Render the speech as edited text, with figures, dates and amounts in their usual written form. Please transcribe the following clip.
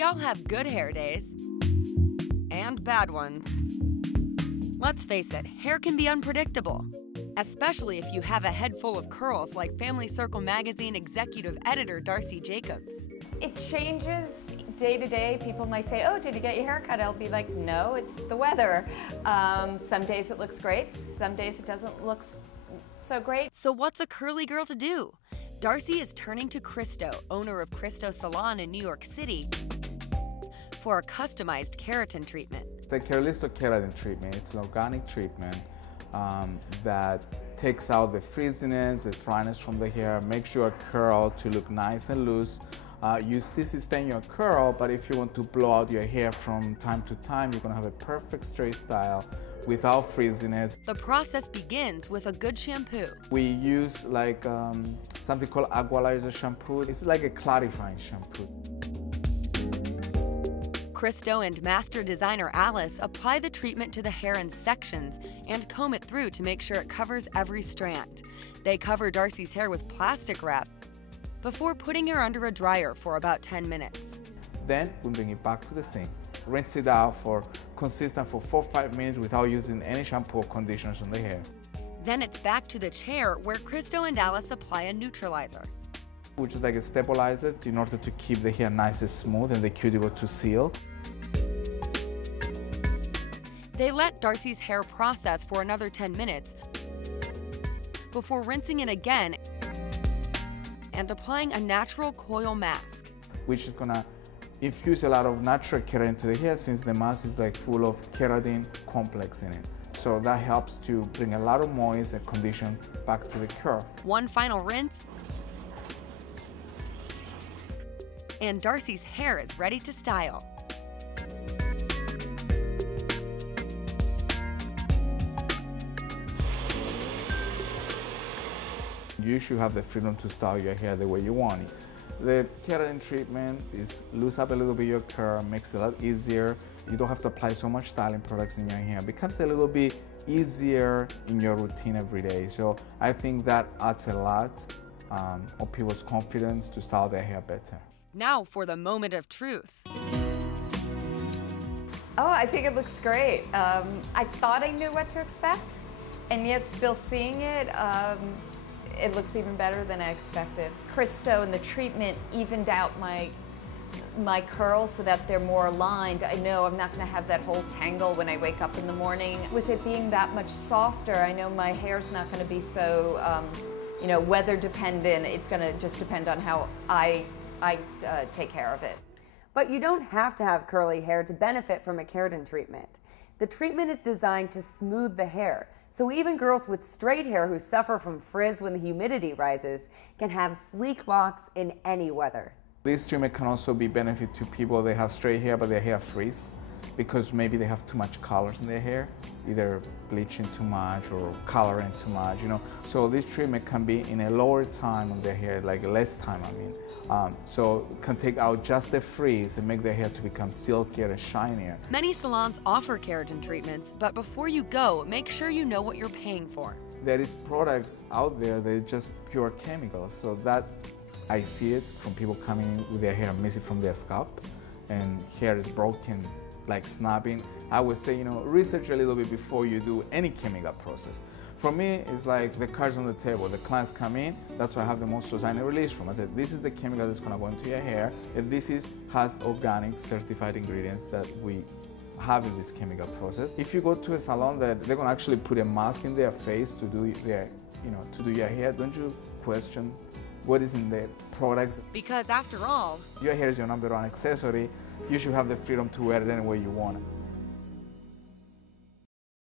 We all have good hair days and bad ones. Let's face it, hair can be unpredictable, especially if you have a head full of curls like Family Circle magazine executive editor Darcy Jacobs. It changes day to day. People might say, oh, did you get your hair cut? I'll be like, no, it's the weather. Some days it looks great, some days it doesn't look so great. So what's a curly girl to do? Darcy is turning to Christo, owner of Christo Salon in New York City, for a customized keratin treatment. It's a Keratin treatment. It's an organic treatment that takes out the frizziness, the dryness from the hair, makes your curl to look nice and loose. You still sustain your curl, but if you want to blow out your hair from time to time, you're gonna have a perfect straight style without frizziness. The process begins with a good shampoo. We use like something called Agualizer shampoo. It's like a clarifying shampoo. Christo and master designer Alice apply the treatment to the hair in sections and comb it through to make sure it covers every strand. They cover Darcy's hair with plastic wrap before putting her under a dryer for about 10 minutes. Then we bring it back to the sink, rinse it out for consistent for 4 or 5 minutes without using any shampoo or conditioners on the hair. Then it's back to the chair where Christo and Alice apply a neutralizer, which is like a stabilizer in order to keep the hair nice and smooth and the cuticle to seal. They let Darcy's hair process for another 10 minutes before rinsing it again and applying a natural coil mask, which is gonna infuse a lot of natural keratin to the hair since the mask is like full of keratin complex in it. So that helps to bring a lot of moist and condition back to the curl. One final rinse, and Darcy's hair is ready to style. You should have the freedom to style your hair the way you want it. The keratin treatment is loose up a little bit your curl, makes it a lot easier. You don't have to apply so much styling products in your hair. It becomes a little bit easier in your routine every day. So I think that adds a lot of people's confidence to style their hair better. Now for the moment of truth. Oh, I think it looks great. I thought I knew what to expect, and yet still seeing it, it looks even better than I expected. Christo and the treatment evened out my curls so that they're more aligned. I know I'm not going to have that whole tangle when I wake up in the morning. With it being that much softer, I know my hair's not going to be so, weather dependent. It's going to just depend on how I take care of it. But you don't have to have curly hair to benefit from a keratin treatment. The treatment is designed to smooth the hair, so even girls with straight hair who suffer from frizz when the humidity rises can have sleek locks in any weather. This treatment can also be benefit to people that have straight hair but their hair frizz because maybe they have too much colors in their hair, either bleaching too much or coloring too much, So this treatment can be in a lower time on their hair, like less time, so it can take out just the frizz and make their hair to become silkier and shinier. Many salons offer keratin treatments, but before you go, make sure you know what you're paying for. There is products out there that are just pure chemicals, so that I see it from people coming in with their hair missing from their scalp and hair is broken, like snapping. I would say, research a little bit before you do any chemical process. For me, it's like the cards on the table. The clients come in, that's why I have the most designer release from. I said, this is the chemical that's gonna go into your hair, and this has organic certified ingredients that we have in this chemical process. If you go to a salon that they're gonna actually put a mask in their face to do your hair, don't you question what is in the products? Because after all, your hair is your #1 accessory. You should have the freedom to wear it any way you want it.